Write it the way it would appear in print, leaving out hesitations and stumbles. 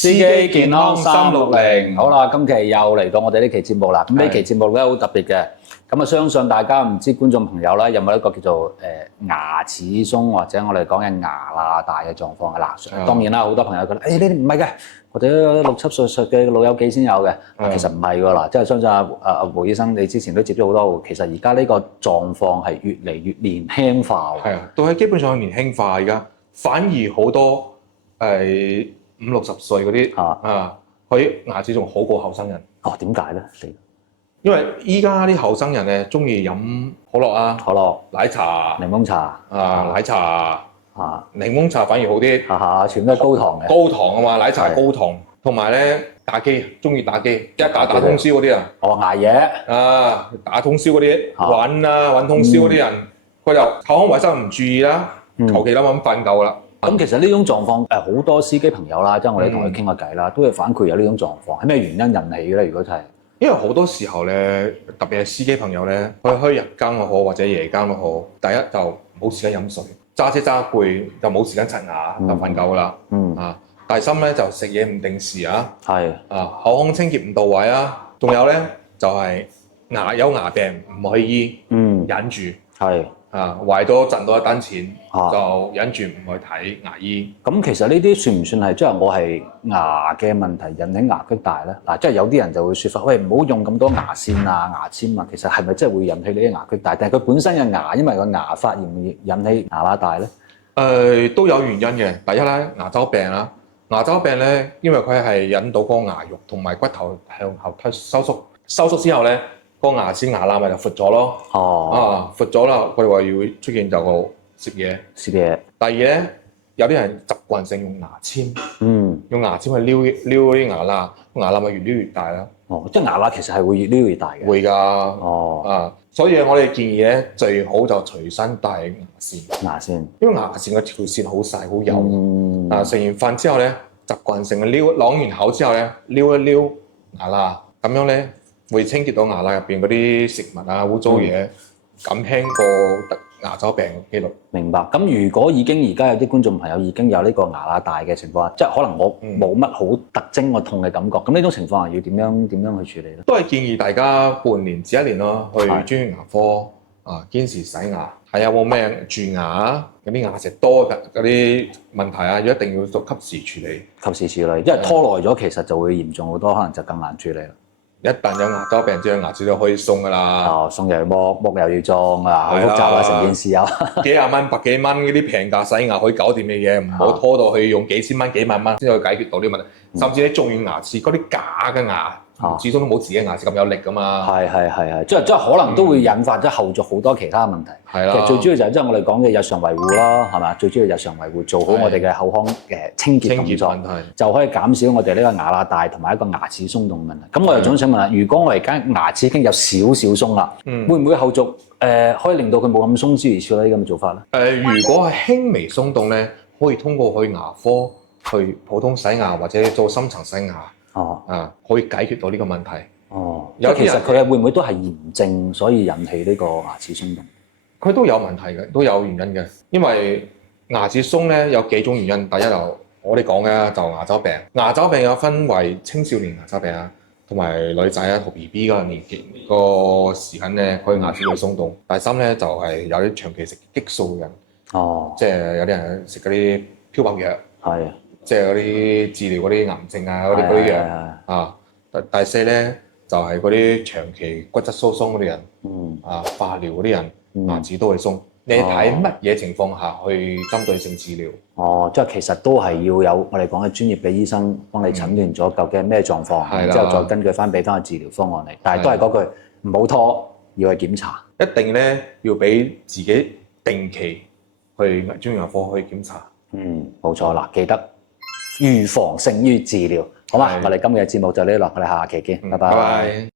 司機健康360，好啦，今期又嚟到我哋呢期節目啦。咁呢期節目咧好特別嘅，咁啊相信大家唔知觀眾朋友啦有冇一個叫做牙齒鬆或者我哋講嘅牙罅大嘅狀況嘅啦。當然啦，好多朋友覺得呢啲唔係嘅，我哋60、70歲嘅老友記先有嘅。其實唔係㗎啦，即係相信阿胡醫生你之前都接觸好多，其實而家呢個狀況係越嚟越年輕化喎。係啊，都係基本上年輕化而家，反而好多50、60歲嗰啲佢牙齒仲好過後生人。哦，點解咧？因為依家啲後生人咧中意飲可樂啊、可樂、奶茶、檸檬茶奶茶檸檬茶反而好啲。全部都係高糖嘅。高糖啊嘛，奶茶高糖，同埋咧打機，中意打機，打通宵嗰啲啊。捱夜打通宵嗰啲揾通宵嗰啲人，佢就口腔衞生唔注意啦，求其咁瞓夠啦。咁其實呢種狀況好多司機朋友啦，即係我哋同佢傾下偈啦，都會反饋有呢種狀況，係咩原因引起嘅咧？如果真係，因為好多時候咧，特別係司機朋友咧，佢日更又好或者夜更都好，第一就冇時間飲水，揸車揸攰就冇時間刷牙，就瞓夠啦。第三咧就食嘢唔定時啊，口腔清潔唔到位啊，仲有咧就係有牙病唔去醫，忍住。為咗賺到一單錢，就忍住唔去睇牙醫。咁其實呢啲算唔算係即係我係牙嘅問題引起牙隙大咧？嗱，即係有啲人就會説法，喂，唔好用咁多牙線啊、牙籤啊。其實係咪真係會引起呢啲牙隙大？但係佢本身嘅牙因為個牙發炎引起牙罅大咧？都有原因嘅。第一咧，牙周病啦，牙周病咧，因為佢係引到個牙肉同埋骨頭向後收縮，收縮之後咧。個牙齒牙罅咪就闊咗咯，闊咗啦，佢哋話要出現就個攝嘢。第二咧，有啲人習慣性用牙籤，用牙籤去撩啲牙罅，牙罅咪越撩越大啦。即係牙罅其實係會越撩越大嘅。會㗎，所以我哋建議咧，最好就隨身帶牙線。因為牙線個條線好細好幼，食完飯之後咧，習慣性嘅啷完口之後咧，撩一撩牙罅，咁樣咧。會清潔到牙罅入邊嗰啲食物啊、污糟嘢，減輕個牙周病嘅機率。明白。咁如果已經而家有啲觀眾朋友已經有呢個牙罅大嘅情況，即係可能我冇乜好特徵個痛嘅感覺，咁呢種情況下要點樣去處理咧？都係建議大家半年至1年咯，去專業牙科堅持洗牙，睇下有冇咩蛀牙嗰啲牙石多嘅嗰啲問題啊，一定要及時處理。及時處理，因為拖耐咗其實就會嚴重好多，可能就更難處理啦。一旦有牙周病，隻牙齒就可以鬆㗎啦。鬆又要剝又要裝啊，好複雜啊成件事啊。幾廿蚊、百幾蚊嗰啲平價洗牙可以搞掂嘅嘢，唔好拖到去用幾千蚊、幾萬蚊先可以解決到啲問題。甚至你種完牙齒嗰啲假嘅牙，始終都冇自己牙齒咁有力㗎嘛。係，即係可能都會引發咗後續好多其他問題。係啦，其實最主要就係即係我哋講嘅日常維護啦，係嘛？最主要日常維護，做好我哋嘅口腔嘅清潔動作，就可以減少我哋呢個牙罅大同埋一個牙齒鬆動問題。咁我又總想問啦，如果我而家牙齒已經有少少鬆啦，會唔會後續可以令到佢冇咁鬆之餘處理咁嘅做法咧？如果係輕微鬆動咧，可以通過去牙科去普通洗牙或者做深層洗牙，可以解決到呢個問題。有其實佢會唔會都係炎症所以引起呢個牙齒鬆動？佢都有問題嘅，都有原因嘅。因為牙齒鬆咧有幾種原因，第一就我哋講嘅就牙周病。牙周病有分為青少年牙周病啊，同埋女仔啊同 BB 嗰個年紀個時間咧，佢牙齒會鬆動。第三咧就係有啲長期食激素嘅人，即係有啲人食嗰啲漂白藥，即係嗰啲治療嗰啲癌症啊嗰啲藥。第四咧就係嗰啲長期骨質疏鬆嗰啲人，化療嗰啲人。牙齒都會鬆，你睇乜嘢情況下去針對性治療？即係其實都係要有我哋講嘅專業嘅醫生幫你診斷咗究竟係咩狀況，然之後再根據翻俾翻個治療方案嚟。但係都係嗰句，唔好拖，要去檢查。一定咧要俾自己定期去專業牙科去檢查。冇錯啦，記得預防勝於治療。好嘛，我哋今日嘅節目就呢度，我哋下期見，拜拜。